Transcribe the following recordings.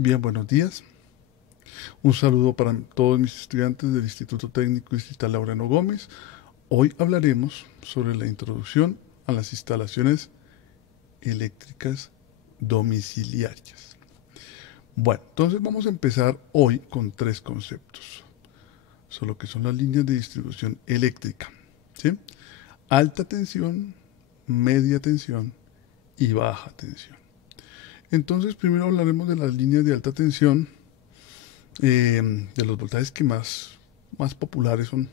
Bien, buenos días. Un saludo para todos mis estudiantes del Instituto Técnico Distrital Laureano Gómez. Hoy hablaremos sobre la introducción a las instalaciones eléctricas domiciliarias. Bueno, entonces vamos a empezar hoy con tres conceptos. Son lo que son las líneas de distribución eléctrica, ¿sí? Alta tensión, media tensión y baja tensión. Entonces primero hablaremos de las líneas de alta tensión. De los voltajes que más populares son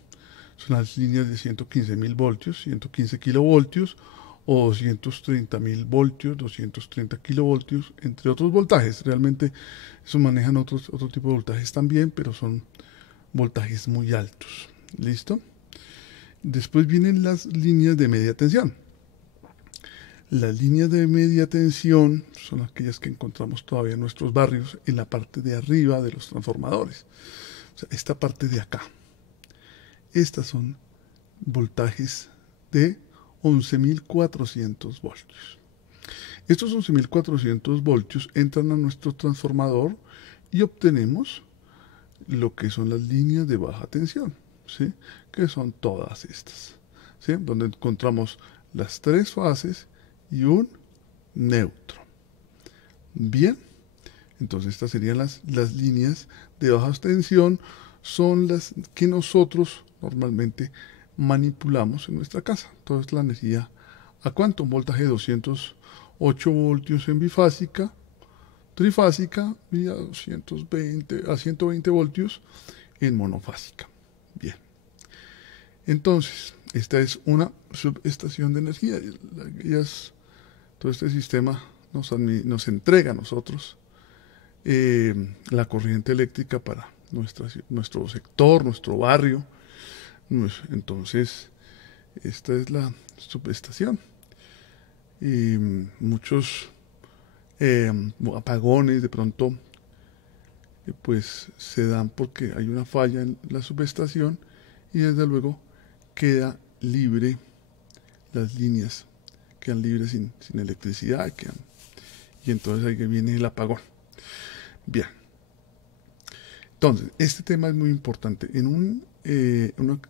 las líneas de 115.000 voltios, 115 kilovoltios o 230.000 voltios, 230 kilovoltios, entre otros voltajes. Realmente eso manejan otro tipo de voltajes también, pero son voltajes muy altos. ¿Listo? Después vienen las líneas de media tensión. Las líneas de media tensión son aquellas que encontramos todavía en nuestros barrios, en la parte de arriba de los transformadores. O sea, esta parte de acá. Estas son voltajes de 11.400 voltios. Estos 11.400 voltios entran a nuestro transformador y obtenemos lo que son las líneas de baja tensión, ¿sí? Que son todas estas, ¿sí? Donde encontramos las tres fases y un neutro. Bien, entonces estas serían las líneas de baja tensión, son las que nosotros normalmente manipulamos en nuestra casa. Entonces la energía, ¿a cuánto? Un voltaje de 208 voltios en bifásica, trifásica y a 120 voltios en monofásica. Bien, entonces esta es una subestación de energía. Todo este sistema nos entrega a nosotros la corriente eléctrica para nuestro sector, nuestro barrio. Entonces, esta es la subestación. Y muchos apagones de pronto pues se dan porque hay una falla en la subestación y desde luego queda libre las líneas, quedan libres sin electricidad, y entonces ahí viene el apagón. Bien, entonces este tema es muy importante. En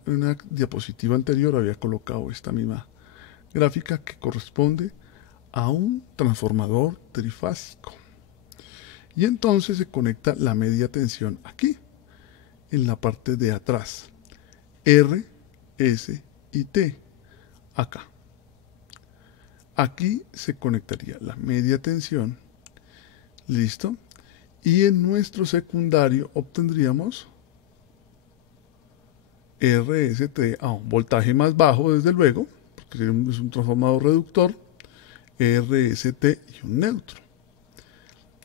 una diapositiva anterior había colocado esta misma gráfica que corresponde a un transformador trifásico. Y entonces se conecta la media tensión aquí, en la parte de atrás. R, S y T, acá. Aquí se conectaría la media tensión, listo, y en nuestro secundario obtendríamos RST a un voltaje más bajo, desde luego, porque es un transformador reductor, RST y un neutro.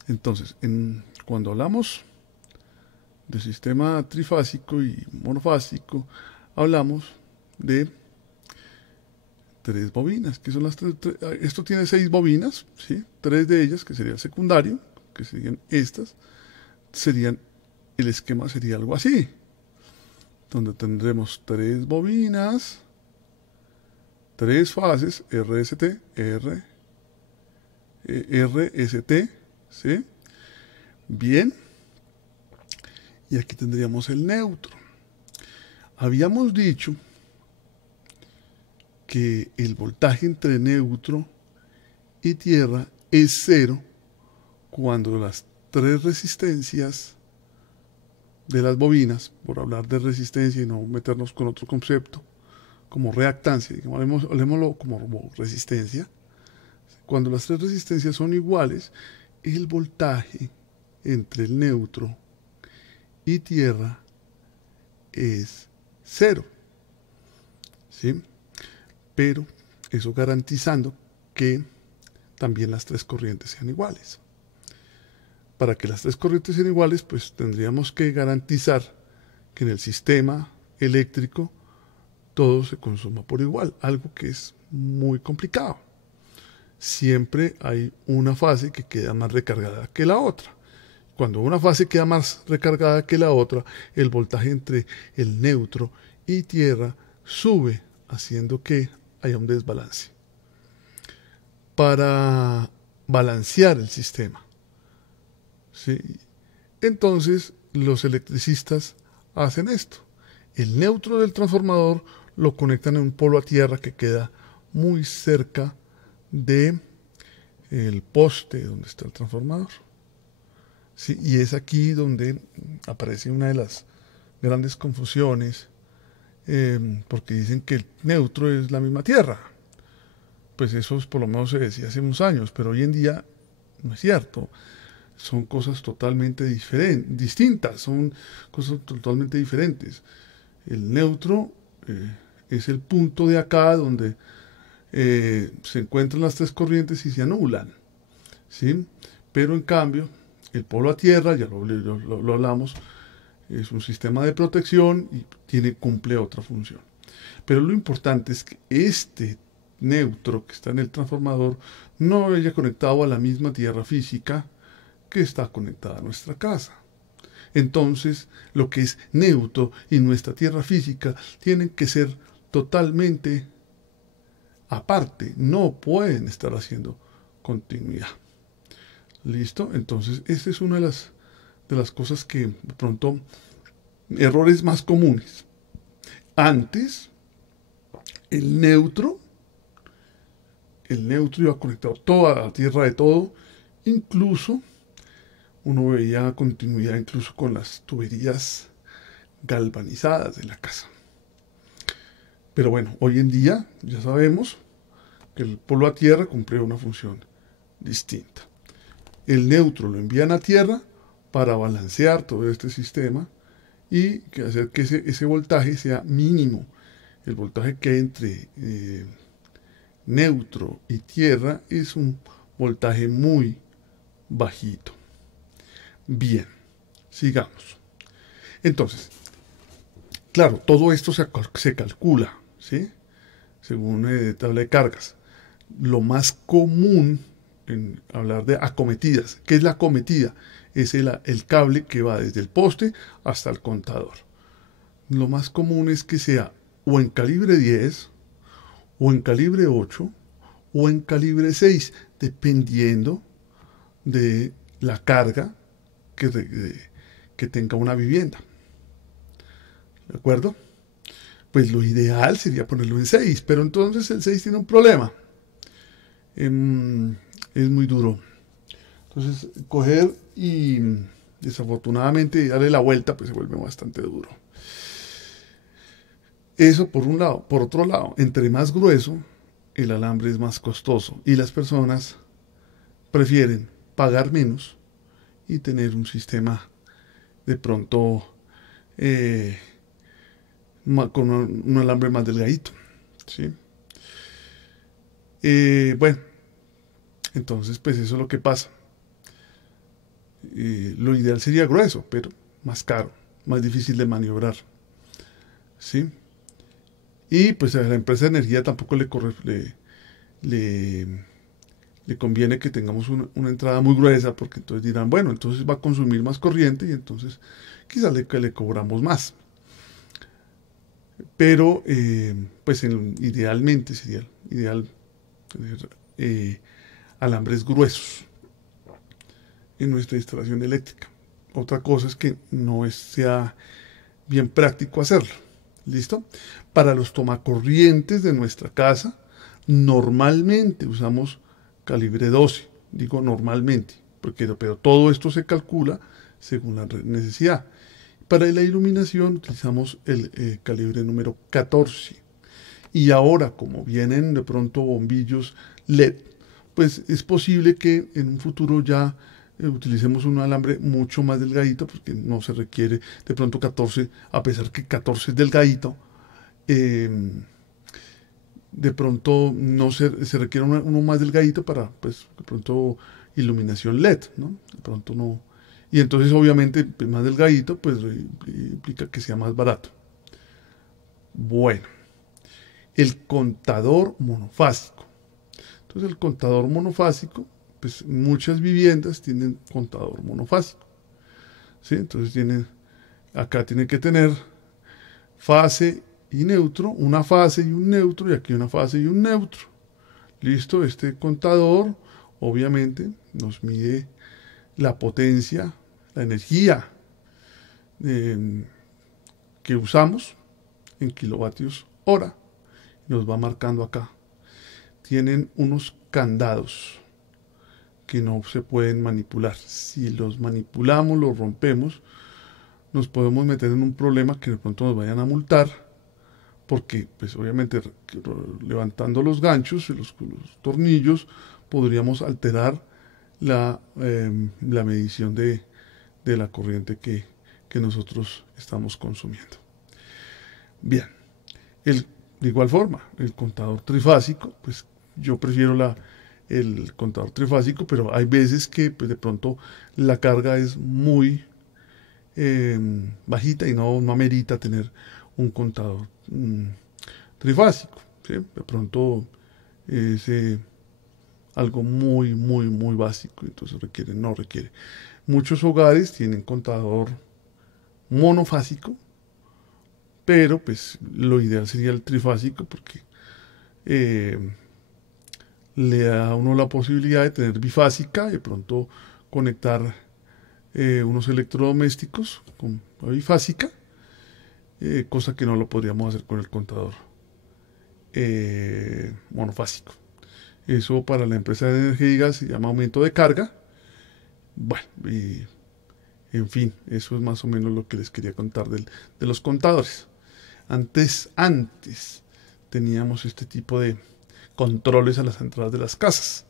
Entonces, cuando hablamos de sistema trifásico y monofásico, hablamos de tres bobinas, que son esto tiene 6 bobinas, ¿sí? 3 de ellas, que sería el secundario, que serían estas, el esquema sería algo así, donde tendremos 3 bobinas, 3 fases, RST, RST, ¿sí? Bien, y aquí tendríamos el neutro. Habíamos dicho que el voltaje entre neutro y tierra es 0 cuando las 3 resistencias de las bobinas, por hablar de resistencia y no meternos con otro concepto, como reactancia, digamos, hablemoslo como resistencia, cuando las 3 resistencias son iguales, el voltaje entre el neutro y tierra es 0, ¿sí? Pero eso garantizando que también las 3 corrientes sean iguales. Para que las 3 corrientes sean iguales, pues tendríamos que garantizar que en el sistema eléctrico todo se consuma por igual, algo que es muy complicado. Siempre hay una fase que queda más recargada que la otra. Cuando una fase queda más recargada que la otra, el voltaje entre el neutro y tierra sube, haciendo que haya un desbalance. Para balancear el sistema, ¿sí? Entonces los electricistas hacen esto. El neutro del transformador lo conectan en un polo a tierra que queda muy cerca de el poste donde está el transformador. Sí, y es aquí donde aparece una de las grandes confusiones, porque dicen que el neutro es la misma tierra. Pues eso por lo menos se decía hace unos años, pero hoy en día no es cierto. Son cosas totalmente distintas, son cosas totalmente diferentes. El neutro es el punto de acá donde se encuentran las tres corrientes y se anulan, ¿sí? Pero en cambio, el polo a tierra, ya lo hablamos, es un sistema de protección y cumple otra función. Pero lo importante es que este neutro que está en el transformador no haya conectado a la misma tierra física que está conectada a nuestra casa. Entonces, lo que es neutro y nuestra tierra física tienen que ser totalmente aparte, no pueden estar haciendo continuidad. ¿Listo? Entonces, esta es una de las cosas que de pronto, errores más comunes. Antes, el neutro iba conectado toda la tierra de todo, incluso uno veía continuidad incluso con las tuberías galvanizadas de la casa. Pero bueno, hoy en día ya sabemos que el polo a tierra cumple una función distinta. El neutro lo envían a tierra para balancear todo este sistema y hacer que ese voltaje sea mínimo. El voltaje que hay entre neutro y tierra es un voltaje muy bajito. Bien, sigamos. Entonces, claro, todo esto se calcula, ¿sí? Según tabla de cargas. Lo más común en hablar de acometidas. ¿Qué es la acometida? Es el cable que va desde el poste hasta el contador. Lo más común es que sea o en calibre 10, o en calibre 8, o en calibre 6, dependiendo de la carga que tenga una vivienda. ¿De acuerdo? Pues lo ideal sería ponerlo en 6, pero entonces el 6 tiene un problema. Es muy duro. Entonces, coger y desafortunadamente darle la vuelta, pues se vuelve bastante duro. Eso por un lado. Por otro lado, entre más grueso, el alambre es más costoso y las personas prefieren pagar menos y tener un sistema de pronto con un alambre más delgadito, ¿sí? Bueno, entonces pues eso es lo que pasa. Lo ideal sería grueso, pero más caro, más difícil de maniobrar, ¿sí? Y pues a la empresa de energía tampoco le conviene que tengamos una entrada muy gruesa, porque entonces dirán, bueno, entonces va a consumir más corriente y entonces quizás le cobramos más. Pero pues idealmente sería ideal tener alambres gruesos en nuestra instalación eléctrica. Otra cosa es que no sea bien práctico hacerlo. ¿Listo? Para los tomacorrientes de nuestra casa, normalmente usamos calibre 12. Digo normalmente, pero todo esto se calcula según la necesidad. Para la iluminación utilizamos el calibre número 14. Y ahora, como vienen de pronto bombillos LED, pues es posible que en un futuro ya utilicemos un alambre mucho más delgadito, porque no se requiere de pronto 14, a pesar que 14 es delgadito, de pronto no se requiere uno más delgadito para, pues, de pronto iluminación LED, ¿no? De pronto no. Y entonces, obviamente, pues, más delgadito, pues implica que sea más barato. Bueno, el contador monofásico. Entonces, el contador monofásico, pues muchas viviendas tienen contador monofásico, ¿sí? Entonces acá tienen que tener fase y neutro, una fase y un neutro, y aquí una fase y un neutro. Listo, este contador obviamente nos mide la potencia, la energía que usamos en kilovatios hora. Nos va marcando acá. Tienen unos candados que no se pueden manipular. Si los manipulamos, los rompemos, nos podemos meter en un problema que de pronto nos vayan a multar, porque pues obviamente levantando los ganchos y los tornillos podríamos alterar la medición de la corriente que nosotros estamos consumiendo. Bien, de igual forma, el contador trifásico, pues yo prefiero el contador trifásico, pero hay veces que pues, de pronto la carga es muy bajita y no amerita tener un contador trifásico, ¿sí? De pronto es algo muy básico, entonces no requiere. Muchos hogares tienen contador monofásico, pero pues lo ideal sería el trifásico porque le da a uno la posibilidad de tener bifásica, de pronto conectar unos electrodomésticos con la bifásica, cosa que no lo podríamos hacer con el contador monofásico. Eso para la empresa de energía se llama aumento de carga. Bueno, en fin, eso es más o menos lo que les quería contar de los contadores. Antes teníamos este tipo de controles a las entradas de las casas.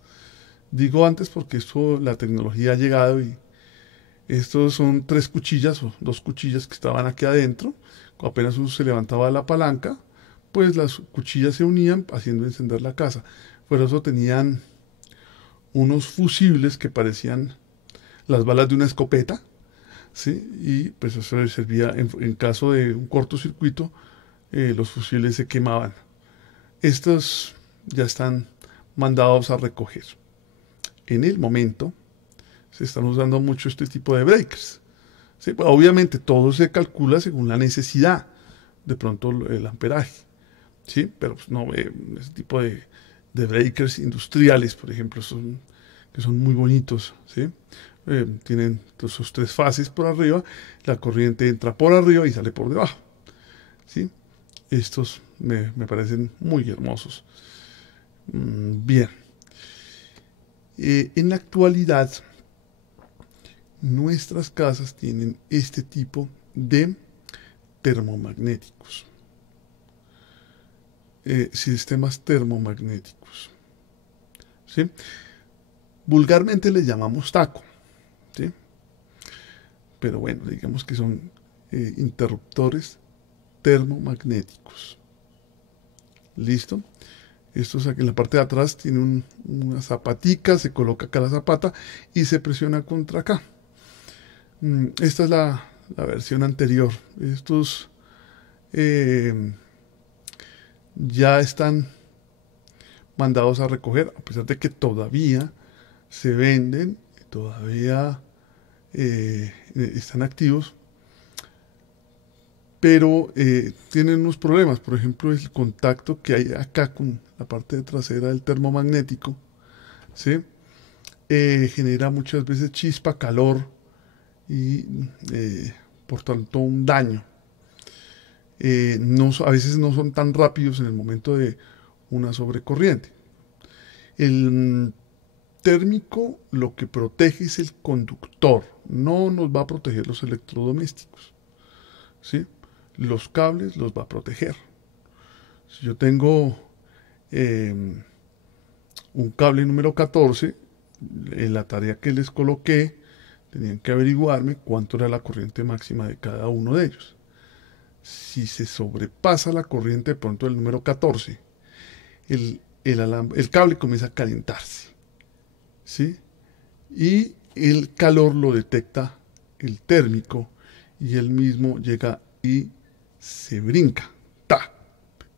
Digo antes porque la tecnología ha llegado y estos son 3 cuchillas o 2 cuchillas que estaban aquí adentro. Apenas se levantaba la palanca, pues las cuchillas se unían haciendo encender la casa. Por eso tenían unos fusibles que parecían las balas de una escopeta, ¿sí? Y pues eso les servía en caso de un cortocircuito, los fusibles se quemaban. Estos ya están mandados a recoger. En el momento se están usando mucho este tipo de breakers. ¿Sí? Pues, obviamente todo se calcula según la necesidad, de pronto el amperaje, ¿sí? Pero pues, no, ese tipo de breakers industriales, por ejemplo, que son muy bonitos, ¿sí? Tienen sus 3 fases por arriba, la corriente entra por arriba y sale por debajo, ¿sí? Estos me parecen muy hermosos. Bien. En la actualidad, nuestras casas tienen este tipo de termomagnéticos. Sistemas termomagnéticos, ¿sí? Vulgarmente les llamamos taco, ¿sí? Pero bueno, digamos que son interruptores termomagnéticos. ¿Listo? Estos aquí en la parte de atrás tiene una zapatica, se coloca acá la zapata y se presiona contra acá. Esta es la versión anterior. Estos ya están mandados a recoger, a pesar de que todavía se venden, todavía están activos, pero tienen unos problemas. Por ejemplo, el contacto que hay acá con la parte trasera del termomagnético, ¿sí? Genera muchas veces chispa, calor y por tanto un daño. A veces no son tan rápidos en el momento de una sobrecorriente. El térmico lo que protege es el conductor, no nos va a proteger los electrodomésticos, ¿sí? Los cables los va a proteger. Si yo tengo un cable número 14, en la tarea que les coloqué, tenían que averiguarme cuánto era la corriente máxima de cada uno de ellos. Si se sobrepasa la corriente de pronto del número 14, el cable comienza a calentarse, ¿sí? Y el calor lo detecta el térmico y él mismo llega y se brinca,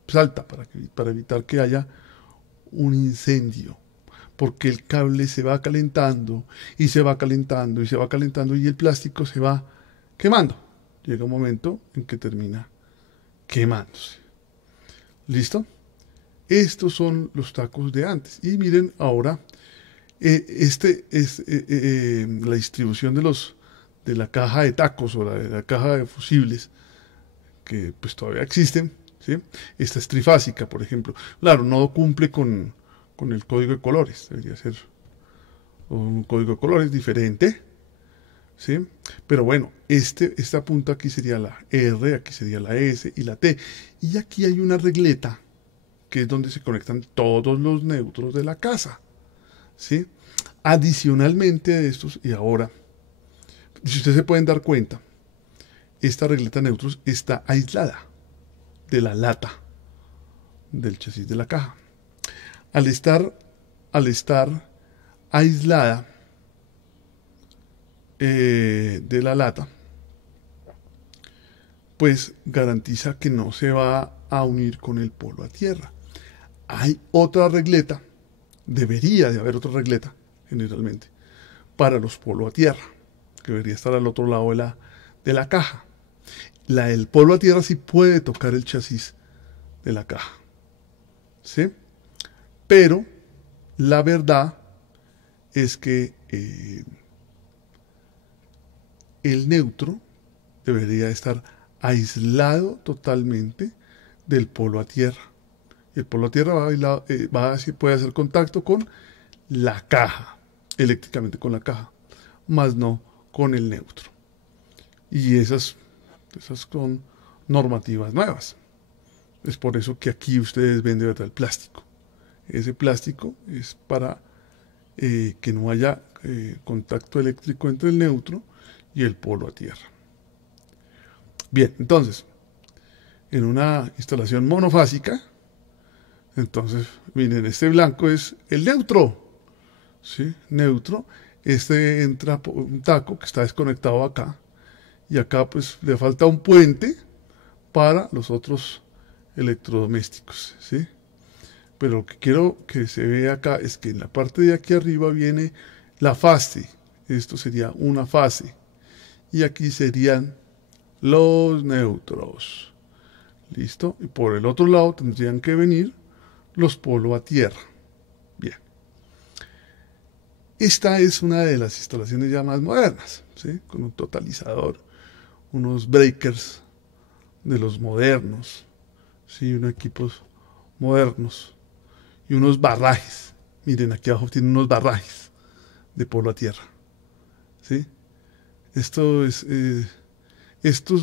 salta para evitar que haya un incendio, porque el cable se va calentando y se va calentando y se va calentando y el plástico se va quemando. Llega un momento en que termina quemándose. ¿Listo? Estos son los tacos de antes. Y miren ahora La distribución de la caja de tacos o de la caja de fusibles, que pues todavía existen, ¿sí? Esta es trifásica, por ejemplo. Claro, no cumple con el código de colores, debería ser un código de colores diferente, ¿sí? Pero bueno, esta punta aquí sería la R, aquí sería la S y la T. Y aquí hay una regleta, que es donde se conectan todos los neutros de la casa, ¿sí? Adicionalmente a estos, y ahora, si ustedes se pueden dar cuenta, esta regleta de neutros está aislada de la lata del chasis de la caja. Al estar aislada de la lata, pues garantiza que no se va a unir con el polo a tierra. Hay otra regleta, debería de haber otra regleta, generalmente, para los polo a tierra, que debería estar al otro lado de la caja. La del polo a tierra sí puede tocar el chasis de la caja, ¿sí? Pero la verdad es que el neutro debería estar aislado totalmente del polo a tierra. Y el polo a tierra puede hacer contacto con la caja, eléctricamente con la caja, más no con el neutro. Y esas son normativas nuevas. Es por eso que aquí ustedes ven de verdad el plástico. Ese plástico es para que no haya contacto eléctrico entre el neutro y el polo a tierra. Bien, entonces, en una instalación monofásica, entonces, miren, este blanco es el neutro, ¿sí? Neutro. Este entra por un taco que está desconectado acá, y acá pues le falta un puente para los otros electrodomésticos, ¿sí? Pero lo que quiero que se vea acá es que en la parte de aquí arriba viene la fase. Esto sería una fase. Y aquí serían los neutros. ¿Listo? Y por el otro lado tendrían que venir los polo a tierra. Bien. Esta es una de las instalaciones ya más modernas, ¿sí? Con un totalizador, unos breakers de los modernos, ¿sí? Unos equipos modernos y unos barrajes. Miren, aquí abajo tienen unos barrajes de polo a tierra, ¿sí? Estos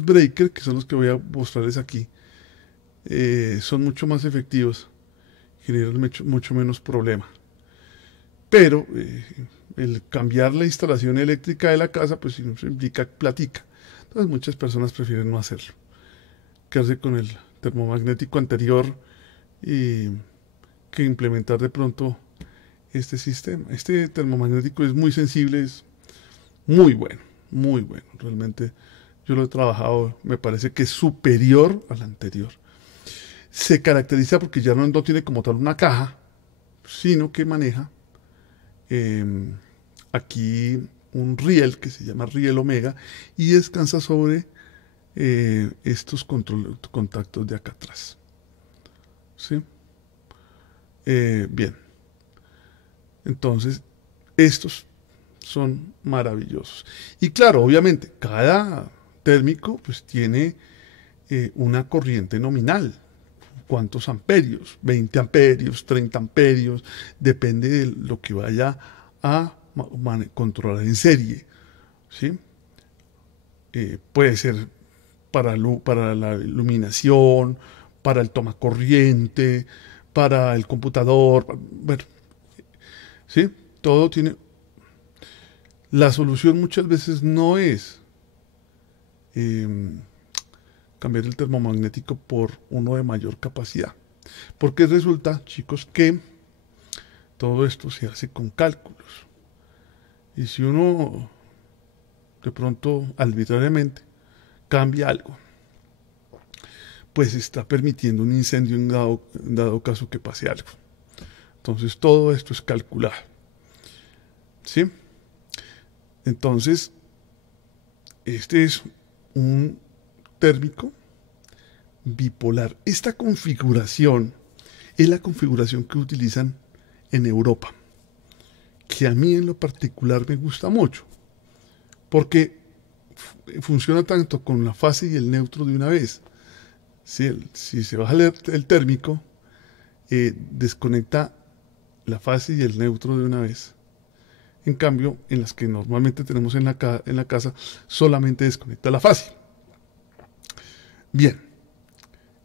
breakers, que son los que voy a mostrarles aquí, son mucho más efectivos, generan mucho menos problema. Pero el cambiar la instalación eléctrica de la casa, pues implica platica. Entonces muchas personas prefieren no hacerlo, quedarse con el termomagnético anterior y que implementar de pronto este sistema. Este termomagnético es muy sensible, es muy bueno, muy bueno. Realmente yo lo he trabajado, me parece que es superior al anterior. Se caracteriza porque ya no tiene como tal una caja, sino que maneja aquí un riel que se llama riel omega y descansa sobre estos contactos de acá atrás. ¿Sí? Bien. Entonces, estos son maravillosos. Y claro, obviamente, cada térmico pues tiene una corriente nominal. ¿Cuántos amperios? 20 amperios, 30 amperios, depende de lo que vaya a controlar en serie, ¿sí? Puede ser para la iluminación, para el tomacorriente, para el computador, bueno, ¿sí? Todo tiene... La solución muchas veces no es cambiar el termomagnético por uno de mayor capacidad. Porque resulta, chicos, que todo esto se hace con cálculos. Y si uno de pronto arbitrariamente cambia algo, pues está permitiendo un incendio en dado caso que pase algo. Entonces todo esto es calculado. ¿Sí? Entonces, este es un térmico bipolar. Esta configuración es la configuración que utilizan en Europa, que a mí en lo particular me gusta mucho, porque funciona tanto con la fase y el neutro de una vez. Si se baja el térmico, desconecta la fase y el neutro de una vez. En cambio, en las que normalmente tenemos en la casa, solamente desconecta la fase. Bien,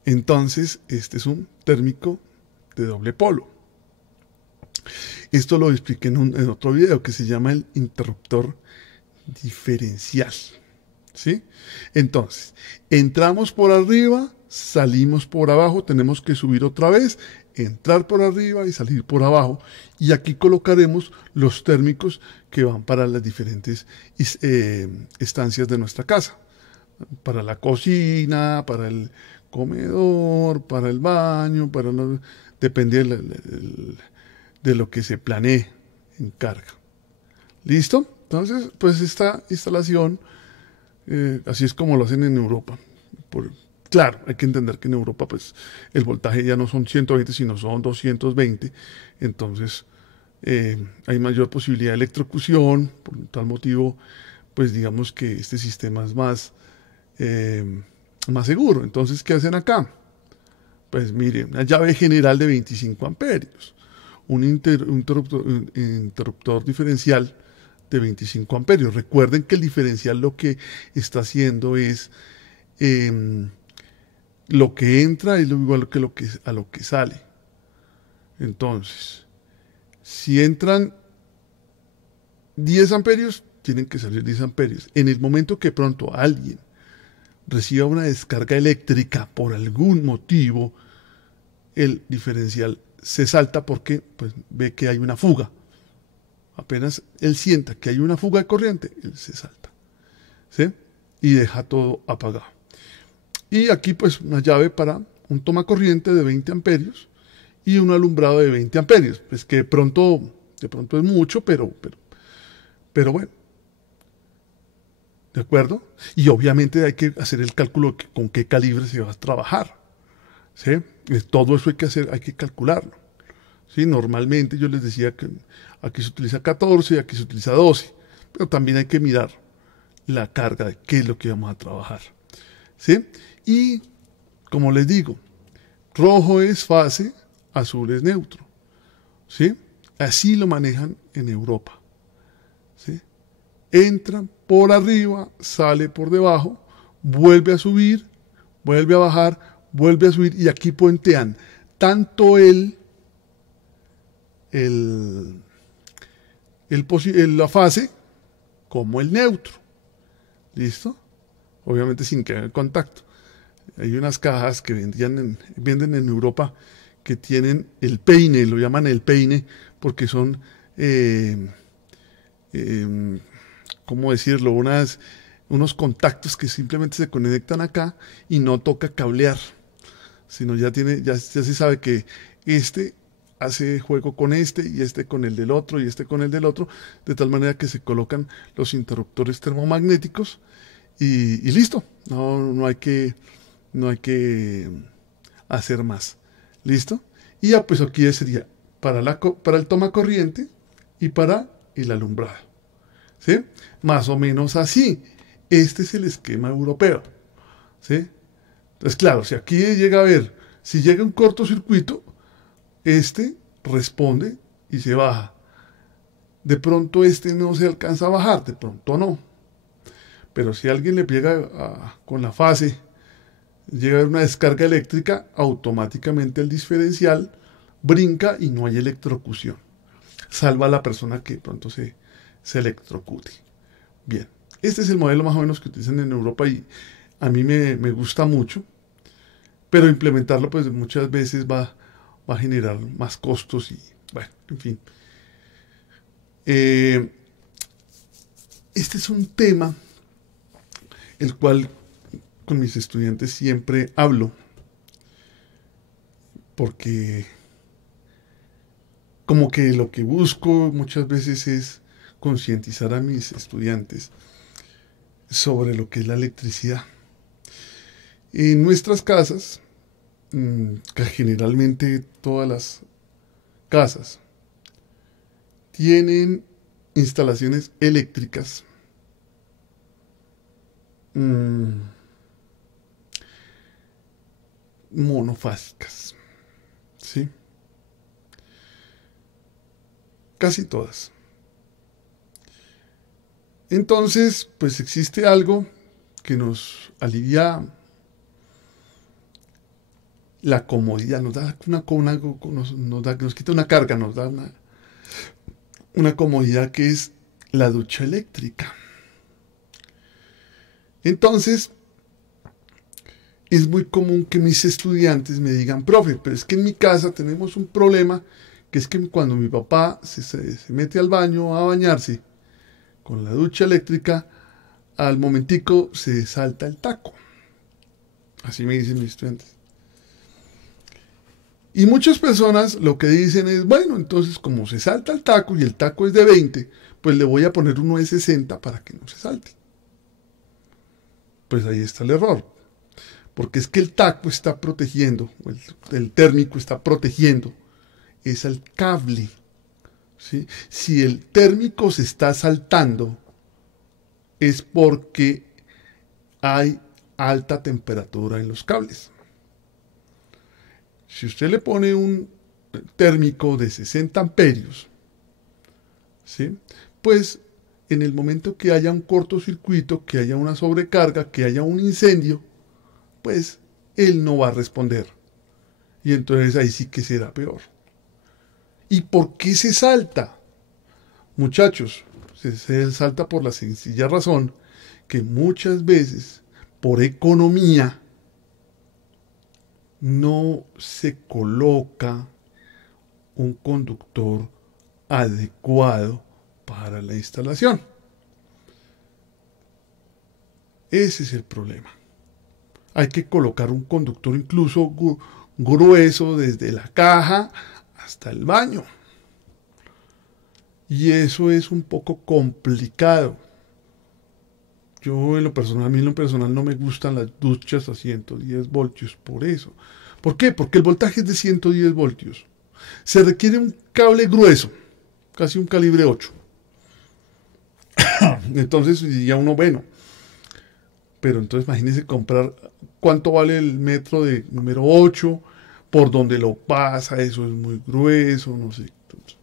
entonces este es un térmico de doble polo. Esto lo expliqué en otro video que se llama el interruptor diferencial. ¿Sí? Entonces, entramos por arriba, salimos por abajo, tenemos que subir otra vez, entrar por arriba y salir por abajo. Y aquí colocaremos los térmicos que van para las diferentes estancias de nuestra casa. Para la cocina, para el comedor, para el baño, depende de lo que se planee en carga. ¿Listo? Entonces, pues esta instalación, así es como lo hacen en Europa. Claro, hay que entender que en Europa pues el voltaje ya no son 120, sino son 220. Entonces, hay mayor posibilidad de electrocución. Por tal motivo, pues digamos que este sistema es más seguro. Entonces, ¿qué hacen acá? Pues mire, una llave general de 25 amperios, un interruptor diferencial de 25 amperios. Recuerden que el diferencial lo que está haciendo es lo que entra es igual que a lo que sale. Entonces, si entran 10 amperios, tienen que salir 10 amperios. En el momento que pronto alguien reciba una descarga eléctrica por algún motivo, el diferencial se salta porque pues, ve que hay una fuga. Apenas él sienta que hay una fuga de corriente, él se salta. ¿Sí? Y deja todo apagado. Y aquí pues una llave para un toma corriente de 20 amperios y un alumbrado de 20 amperios. Pues que de pronto es mucho, pero bueno. ¿De acuerdo? Y obviamente hay que hacer el cálculo de con qué calibre se va a trabajar. ¿Sí? Todo eso hay que calcularlo. ¿Sí? Normalmente yo les decía que aquí se utiliza 14 y aquí se utiliza 12. Pero también hay que mirar la carga de qué es lo que vamos a trabajar. ¿Sí? Y, como les digo, rojo es fase, azul es neutro. ¿Sí? Así lo manejan en Europa. ¿Sí? Entra por arriba, sale por debajo, vuelve a subir, vuelve a bajar, vuelve a subir y aquí puentean tanto la fase como el neutro. ¿Listo? Obviamente sin que haya contacto. Hay unas cajas que venden en Europa que tienen el peine, lo llaman el peine, porque son, ¿cómo decirlo? Unos contactos que simplemente se conectan acá y no toca cablear, sino ya se sabe que este hace juego con este y este con el del otro y este con el del otro, de tal manera que se colocan los interruptores termomagnéticos y listo. No hay que hacer más. ¿Listo? Y ya pues aquí sería para el toma corriente y para el alumbrado. ¿Sí? Más o menos así. Este es el esquema europeo. ¿Sí? Entonces, claro, si aquí si llega un cortocircuito, este responde y se baja. De pronto este no se alcanza a bajar, de pronto no. Pero si alguien le pega con la fase, llega a haber una descarga eléctrica, automáticamente el diferencial brinca y no hay electrocución. Salva a la persona que de pronto se electrocute. Bien, este es el modelo más o menos que utilizan en Europa y a mí me gusta mucho, pero implementarlo pues muchas veces va a generar más costos y bueno, en fin. Este es un tema el cual con mis estudiantes siempre hablo, porque como que lo que busco muchas veces es concientizar a mis estudiantes sobre lo que es la electricidad. En nuestras casas, que generalmente todas las casas tienen instalaciones eléctricas monofásicas, ¿sí? Casi todas. Entonces, pues existe algo que nos alivia la comodidad, nos da nos quita una carga, nos da una comodidad que es la ducha eléctrica. Entonces, es muy común que mis estudiantes me digan, profe, pero es que en mi casa tenemos un problema, que es que cuando mi papá se mete al baño a bañarse con la ducha eléctrica, al momentico se salta el taco. Así me dicen mis estudiantes. Y muchas personas lo que dicen es, bueno, entonces como se salta el taco y el taco es de 20, pues le voy a poner uno de 60 para que no se salte. Pues ahí está el error. Porque es que el taco está protegiendo, el térmico está protegiendo, es el cable. ¿Sí? Si el térmico se está saltando, es porque hay alta temperatura en los cables. Si usted le pone un térmico de 60 amperios, ¿sí? Pues en el momento que haya un cortocircuito, que haya una sobrecarga, que haya un incendio, pues él no va a responder. Y entonces ahí sí que será peor. ¿Y por qué se salta? Muchachos, se salta por la sencilla razón que muchas veces, por economía, no se coloca un conductor adecuado para la instalación. Ese es el problema. Hay que colocar un conductor incluso grueso desde la caja hasta el baño. Y eso es un poco complicado. Yo a mí en lo personal no me gustan las duchas a 110 voltios por eso. ¿Por qué? Porque el voltaje es de 110 voltios. Se requiere un cable grueso, casi un calibre 8. Entonces diría uno, bueno, pero entonces imagínese comprar cuánto vale el metro de número 8, por donde lo pasa, eso es muy grueso, no sé. Entonces,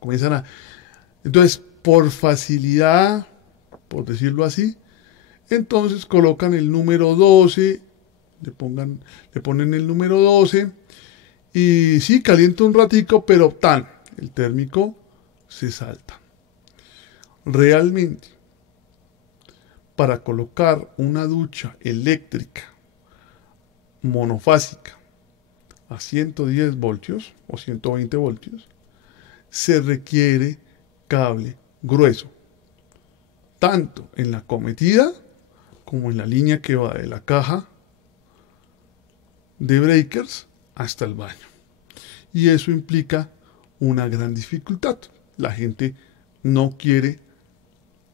comienzan a... Entonces, por facilidad, por decirlo así, entonces colocan el número 12, le ponen el número 12 y sí, calienta un ratico, pero el térmico se salta. Realmente, para colocar una ducha eléctrica monofásica a 110 voltios o 120 voltios, se requiere cable grueso, tanto en la cometida como en la línea que va de la caja de breakers hasta el baño. Y eso implica una gran dificultad. La gente no quiere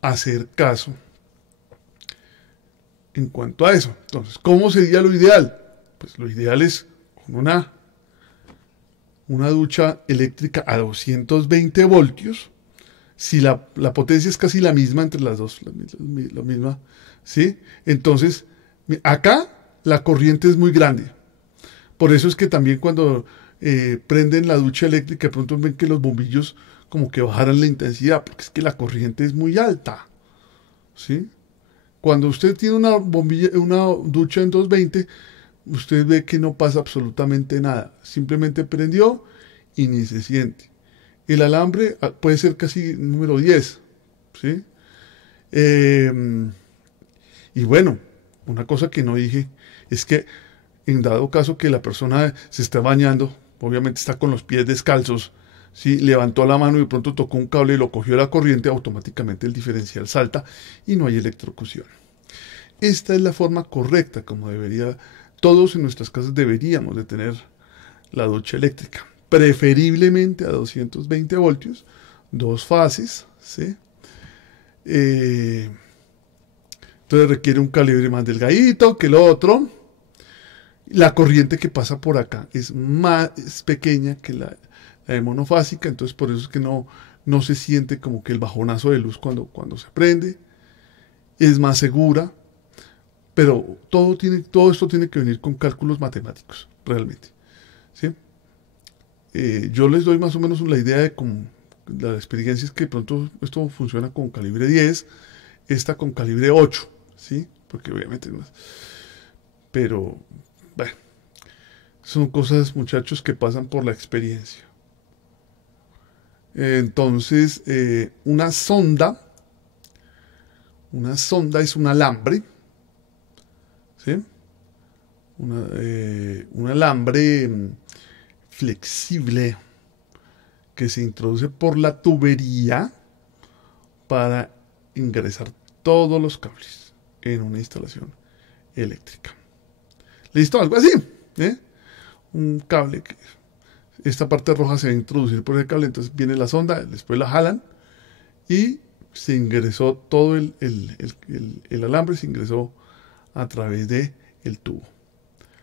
hacer caso en cuanto a eso. Entonces, ¿cómo sería lo ideal? Pues lo ideal es con una ducha eléctrica a 220 voltios. Si la potencia es casi la misma entre las dos, la misma, ¿sí? Entonces, acá la corriente es muy grande. Por eso es que también cuando prenden la ducha eléctrica, de pronto ven que los bombillos como que bajaran la intensidad, porque es que la corriente es muy alta, ¿sí? Cuando usted tiene una ducha en 220, usted ve que no pasa absolutamente nada. Simplemente prendió y ni se siente. El alambre puede ser casi número 10, ¿sí? Y bueno, una cosa que no dije es que en dado caso que la persona se está bañando, obviamente está con los pies descalzos, ¿sí? Levantó la mano y de pronto tocó un cable y lo cogió la corriente, automáticamente el diferencial salta y no hay electrocución. Esta es la forma correcta como todos en nuestras casas deberíamos de tener la ducha eléctrica. Preferiblemente a 220 voltios, 2 fases, ¿sí? Entonces requiere un calibre más delgadito que el otro. La corriente que pasa por acá es pequeña que la de monofásica, entonces por eso es que no no se siente como que el bajonazo de luz cuando se prende, es más segura, pero todo esto tiene que venir con cálculos matemáticos, realmente. ¿Sí? Yo les doy más o menos la idea de cómo la experiencia es que de pronto esto funciona con calibre 10, esta con calibre 8, ¿sí? Porque obviamente no es, pero bueno, son cosas, muchachos, que pasan por la experiencia. Entonces, una sonda es un alambre, ¿sí? Un alambre flexible que se introduce por la tubería para ingresar todos los cables en una instalación eléctrica. ¿Listo? Algo así, ¿eh? Un cable que esta parte roja se va a introducir por el cable, entonces viene la sonda, después la jalan y se ingresó todo el alambre, se ingresó a través de el tubo.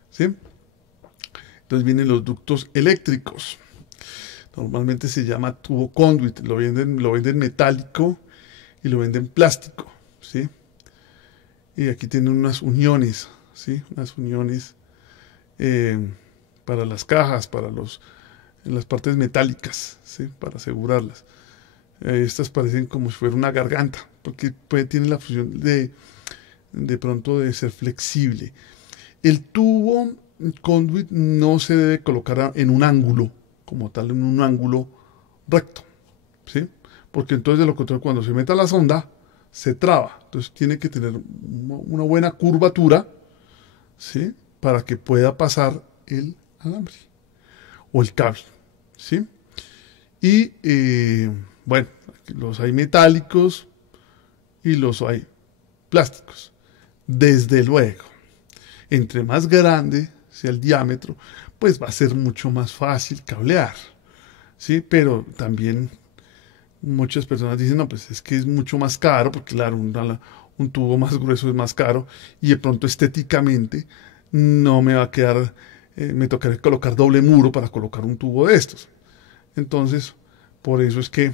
¿Sí? Entonces vienen los ductos eléctricos. Normalmente se llama tubo conduit, lo venden metálico y lo venden plástico, ¿sí? Y aquí tienen unas uniones, ¿sí? Unas uniones para las cajas, en las partes metálicas, ¿sí? Para asegurarlas. Estas parecen como si fuera una garganta, porque tiene la función de pronto de ser flexible. El tubo conduit no se debe colocar en un ángulo, como tal, en un ángulo recto, ¿sí? Porque entonces de lo contrario, cuando se meta la sonda, se traba. Entonces tiene que tener una buena curvatura, ¿sí? Para que pueda pasar el alambre o el cable, ¿sí? Y bueno, los hay metálicos y los hay plásticos. Desde luego, entre más grande sea el diámetro, pues va a ser mucho más fácil cablear, ¿sí? Pero también muchas personas dicen, no, pues es que es mucho más caro, porque claro, un tubo más grueso es más caro, y de pronto estéticamente no me va a quedar, me tocará colocar doble muro para colocar un tubo de estos. Entonces, por eso es que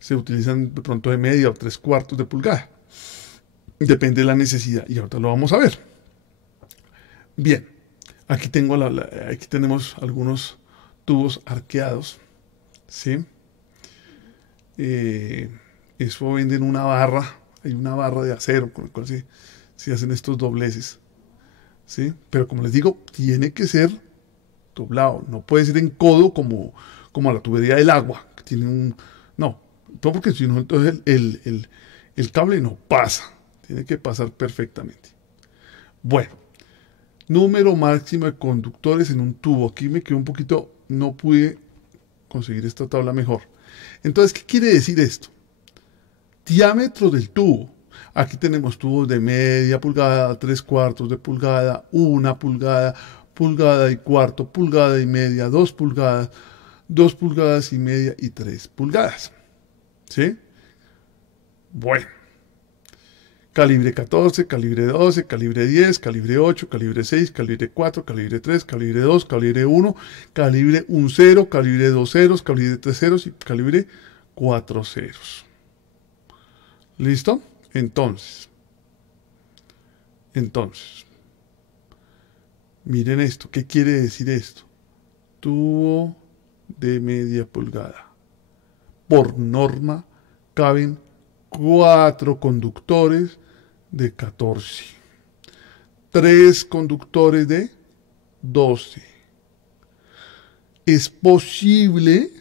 se utilizan de pronto de media o 3/4 de pulgada. Depende de la necesidad, y ahorita lo vamos a ver. Bien, aquí aquí tenemos algunos tubos arqueados, ¿sí? Eso venden una barra, hay una barra de acero con la cual se hacen estos dobleces, ¿sí? Pero como les digo, tiene que ser doblado, no puede ser en codo como la tubería del agua, que tiene no, porque si no, entonces el cable no pasa, tiene que pasar perfectamente. Bueno, número máximo de conductores en un tubo. Aquí me quedó un poquito, no pude conseguir esta tabla mejor. Entonces, ¿qué quiere decir esto? Diámetro del tubo. Aquí tenemos tubos de media pulgada, 3/4 de pulgada, 1 pulgada, pulgada y cuarto, pulgada y media, 2 pulgadas, 2 pulgadas y media y 3 pulgadas. ¿Sí? Bueno. Calibre 14, calibre 12, calibre 10, calibre 8, calibre 6, calibre 4, calibre 3, calibre 2, calibre 1, calibre 1 0, calibre 2 ceros, calibre 3 ceros y calibre 4 ceros. ¿Listo? Entonces, miren esto. ¿Qué quiere decir esto? Tubo de media pulgada. Por norma, caben 4 conductores de 14. 3 conductores de 12. Es posible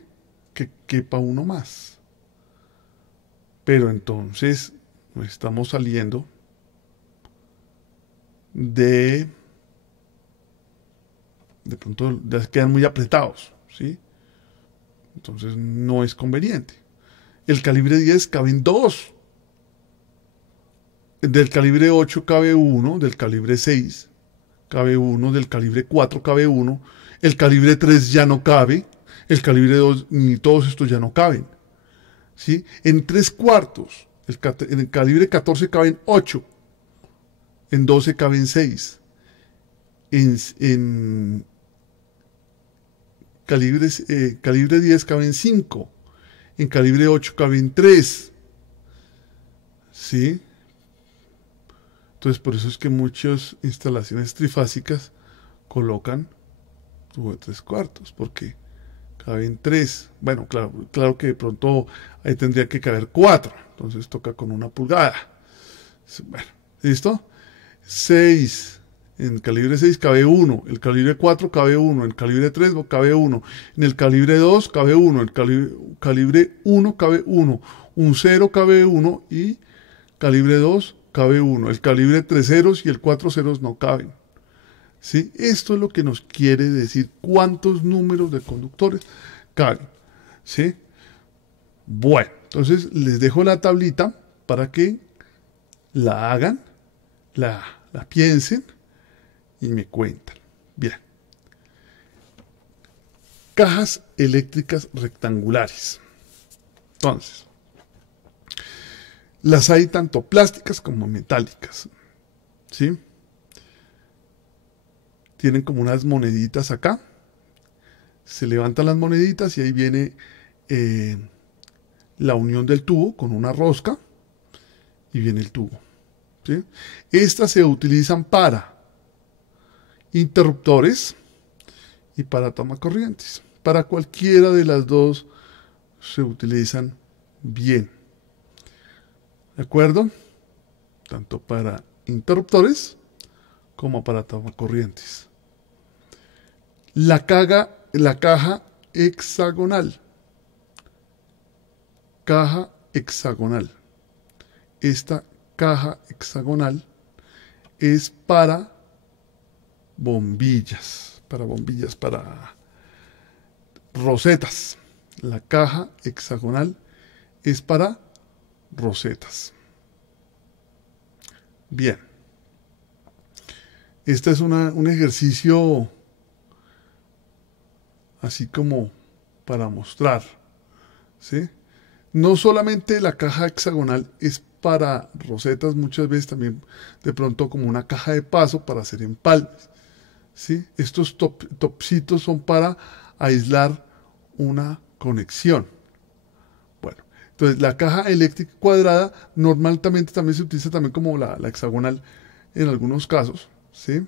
que quepa uno más. Pero entonces no estamos saliendo de pronto ya quedan muy apretados, ¿sí? Entonces no es conveniente. El calibre 10 caben 2. Del calibre 8 cabe 1, del calibre 6 cabe 1, del calibre 4 cabe 1, el calibre 3 ya no cabe, el calibre 2 ni todos estos ya no caben. ¿Sí? En 3/4, en el calibre 14 caben 8, en 12 caben 6, en calibre 10 caben 5, en calibre 8 caben 3. ¿Sí? Entonces, por eso es que muchas instalaciones trifásicas colocan tubo de 3/4, porque caben 3. Bueno, claro que de pronto ahí tendría que caber 4. Entonces toca con 1 pulgada. Bueno, ¿listo? 6. En el calibre 6 cabe 1. El calibre 4 cabe 1. El calibre 3 cabe 1. En el calibre 2 cabe 1. El calibre 1 cabe 1. Un 0 cabe 1 y calibre 2 cabe 1. El calibre 3 ceros y el 4 ceros no caben. ¿Sí? Esto es lo que nos quiere decir cuántos números de conductores caben. ¿Sí? Bueno, entonces les dejo la tablita para que la hagan, la piensen y me cuentan. Bien. Cajas eléctricas rectangulares. Entonces, las hay tanto plásticas como metálicas. ¿Sí? Tienen como unas moneditas acá. Se levantan las moneditas y ahí viene la unión del tubo con una rosca y viene el tubo. ¿Sí? Estas se utilizan para interruptores y para tomacorrientes. Para cualquiera de las dos se utilizan bien. ¿De acuerdo? Tanto para interruptores como para tomacorrientes. La caja hexagonal. Caja hexagonal. Esta caja hexagonal es para bombillas, para rosetas. La caja hexagonal es para rosetas. Bien. Este es un ejercicio así como para mostrar, ¿sí? No solamente la caja hexagonal es para rosetas, muchas veces también de pronto como una caja de paso para hacer empalmes, ¿sí? Estos topsitos son para aislar una conexión. Bueno, entonces la caja eléctrica cuadrada normalmente también se utiliza también como la hexagonal en algunos casos, ¿sí?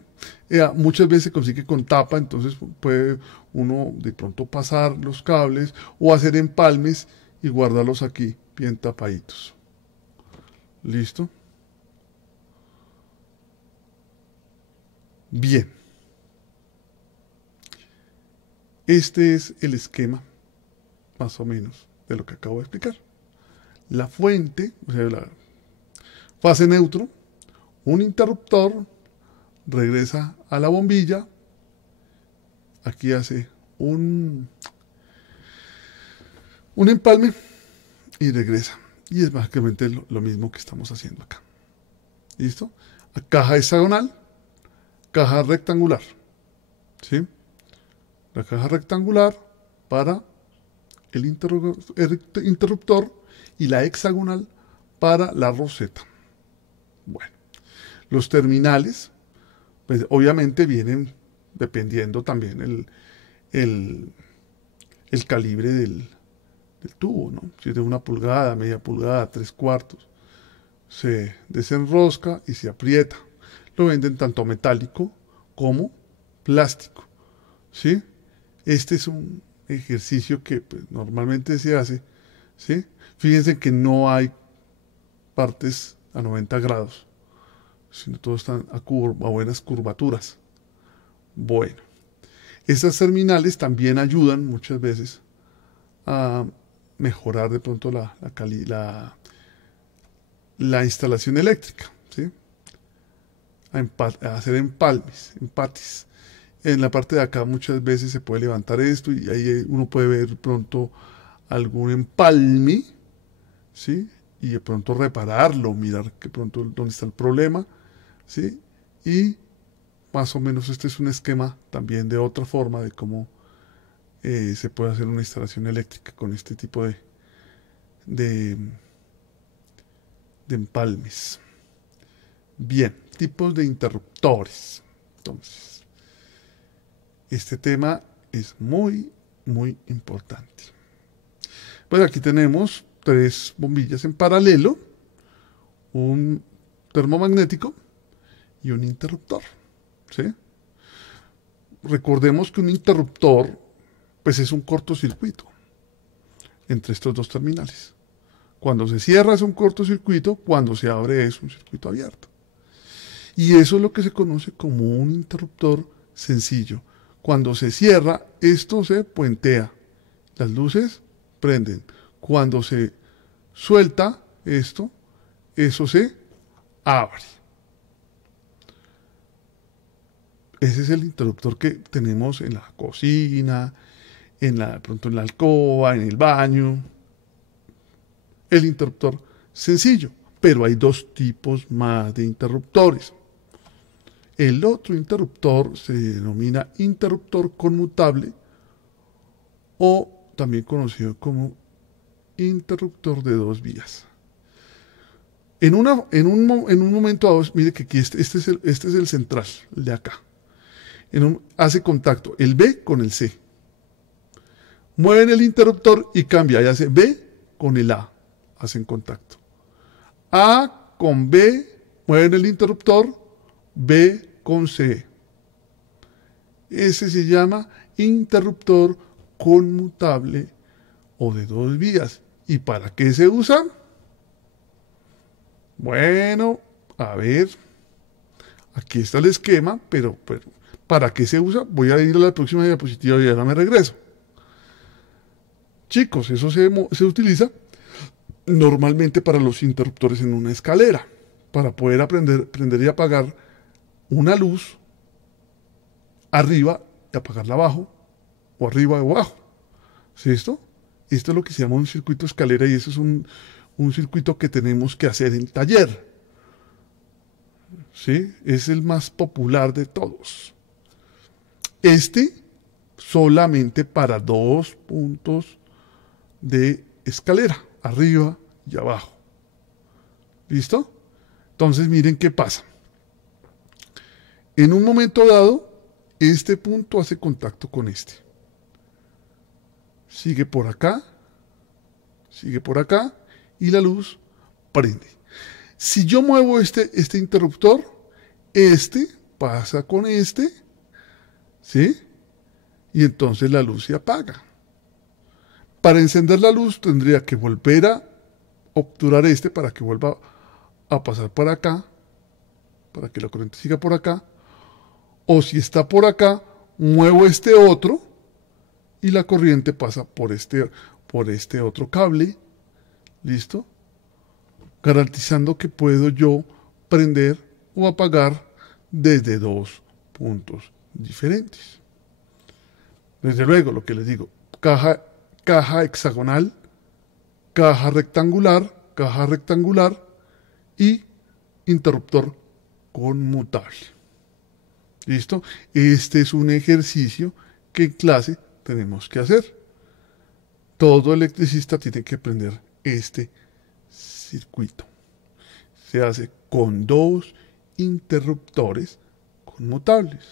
Muchas veces se consigue con tapa, entonces puede uno de pronto pasar los cables o hacer empalmes y guardarlos aquí bien tapaditos. ¿Listo? Bien. Este es el esquema, más o menos, de lo que acabo de explicar. La fuente, o sea, la fase neutro, un interruptor, regresa a la bombilla, aquí hace un empalme y regresa. Y es básicamente lo mismo que estamos haciendo acá. ¿Listo? Caja hexagonal, caja rectangular. ¿Sí? La caja rectangular para el interruptor y la hexagonal para la roseta. Bueno, los terminales, pues obviamente vienen dependiendo también el calibre del tubo, ¿no? Si es de 1 pulgada, media pulgada, 3/4, se desenrosca y se aprieta. Lo venden tanto metálico como plástico, ¿sí? Este es un ejercicio que pues, normalmente se hace, ¿sí? Fíjense que no hay partes a 90 grados, sino todos están a buenas curvaturas. Bueno, estas terminales también ayudan muchas veces a mejorar de pronto la instalación eléctrica, ¿sí? A hacer empates. En la parte de acá muchas veces se puede levantar esto y ahí uno puede ver pronto algún empalme, ¿sí? Y de pronto repararlo, mirar que pronto dónde está el problema, ¿sí? Y más o menos este es un esquema también de otra forma de cómo se puede hacer una instalación eléctrica con este tipo de empalmes. Bien, tipos de interruptores. Entonces, este tema es muy, muy importante. Pues aquí tenemos tres bombillas en paralelo, un termomagnético y un interruptor, ¿sí? Recordemos que un interruptor, pues es un cortocircuito entre estos dos terminales. Cuando se cierra es un cortocircuito, cuando se abre es un circuito abierto. Y eso es lo que se conoce como un interruptor sencillo. Cuando se cierra, esto se puentea. Las luces prenden. Cuando se suelta esto, eso se abre. Ese es el interruptor que tenemos en la cocina, pronto en la alcoba, en el baño. El interruptor sencillo. Pero hay dos tipos más de interruptores. El otro interruptor se denomina interruptor conmutable o también conocido como interruptor de dos vías. En un momento dado, mire que aquí este es el central, el de acá. Hace contacto el B con el C. Mueven el interruptor y cambia, y hace B con el A, hacen contacto. A con B, mueven el interruptor, B con C. Ese se llama interruptor conmutable o de dos vías. ¿Y para qué se usa? Bueno, a ver, aquí está el esquema, pero ¿para qué se usa? Voy a ir a la próxima diapositiva y ahora me regreso. Chicos, eso se utiliza normalmente para los interruptores en una escalera, para poder prender y apagar una luz arriba y apagarla abajo, o arriba o abajo. ¿Sí esto? Esto es lo que se llama un circuito escalera y eso es un circuito que tenemos que hacer en taller. ¿Sí? Es el más popular de todos. Solamente para dos puntos de escalera, arriba y abajo. ¿Listo? Entonces miren qué pasa. En un momento dado, este punto hace contacto con este. Sigue por acá y la luz prende. Si yo muevo este interruptor, este pasa con este, ¿sí? Y entonces la luz se apaga. Para encender la luz tendría que volver a obturar este para que vuelva a pasar por acá, para que la corriente siga por acá. O si está por acá, muevo este otro y la corriente pasa por este otro cable. ¿Listo? Garantizando que puedo yo prender o apagar desde dos puntos diferentes. Desde luego, lo que les digo, caja hexagonal, caja rectangular y interruptor conmutable. ¿Listo? Este es un ejercicio que en clase tenemos que hacer. Todo electricista tiene que aprender este circuito. Se hace con dos interruptores conmutables.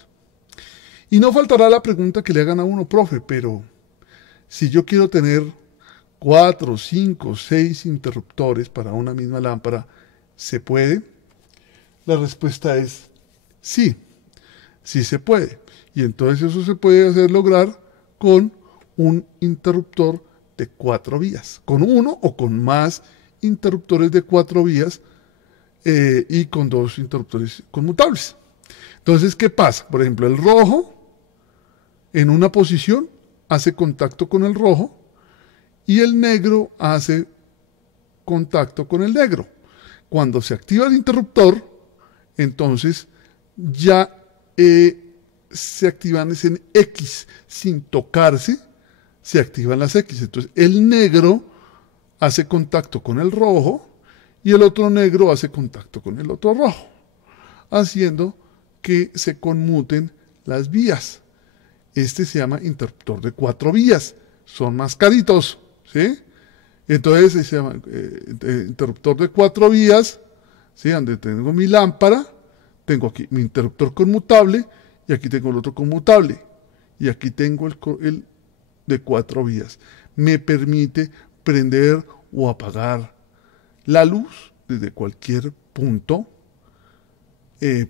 Y no faltará la pregunta que le hagan a uno, profe, pero si yo quiero tener 4, 5, 6 interruptores para una misma lámpara, ¿se puede? La respuesta es sí, sí se puede. Y entonces eso se puede lograr con un interruptor de 4 vías, con uno o con más interruptores de 4 vías y con dos interruptores conmutables. Entonces, ¿qué pasa? Por ejemplo, el rojo en una posición hace contacto con el rojo y el negro hace contacto con el negro. Cuando se activa el interruptor, entonces ya se activan en X sin tocarse, se activan las X. Entonces el negro hace contacto con el rojo y el otro negro hace contacto con el otro rojo, haciendo que se conmuten las vías. Este se llama interruptor de 4 vías. Son más caritos, ¿sí? Entonces se llama interruptor de 4 vías, ¿sí? Donde tengo mi lámpara, tengo aquí mi interruptor conmutable y aquí tengo el otro conmutable. Y aquí tengo el de 4 vías. Me permite prender o apagar la luz desde cualquier punto.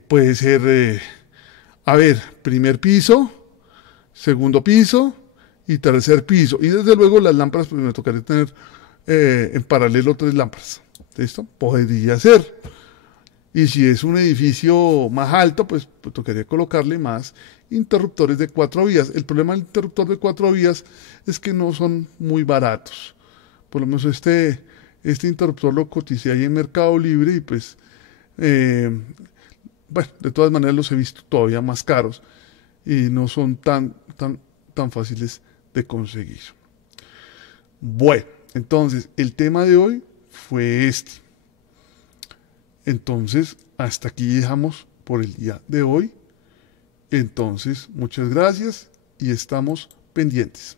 Puede ser, primer piso, segundo piso y tercer piso. Y desde luego las lámparas, pues me tocaría tener en paralelo 3 lámparas. ¿Listo? Podría ser. Y si es un edificio más alto, pues tocaría colocarle más interruptores de 4 vías. El problema del interruptor de 4 vías es que no son muy baratos. Por lo menos este interruptor lo coticé ahí en Mercado Libre y pues, de todas maneras los he visto todavía más caros y no son tan fáciles de conseguir. Bueno, entonces el tema de hoy fue este. Entonces, hasta aquí dejamos por el día de hoy. Entonces, muchas gracias y estamos pendientes.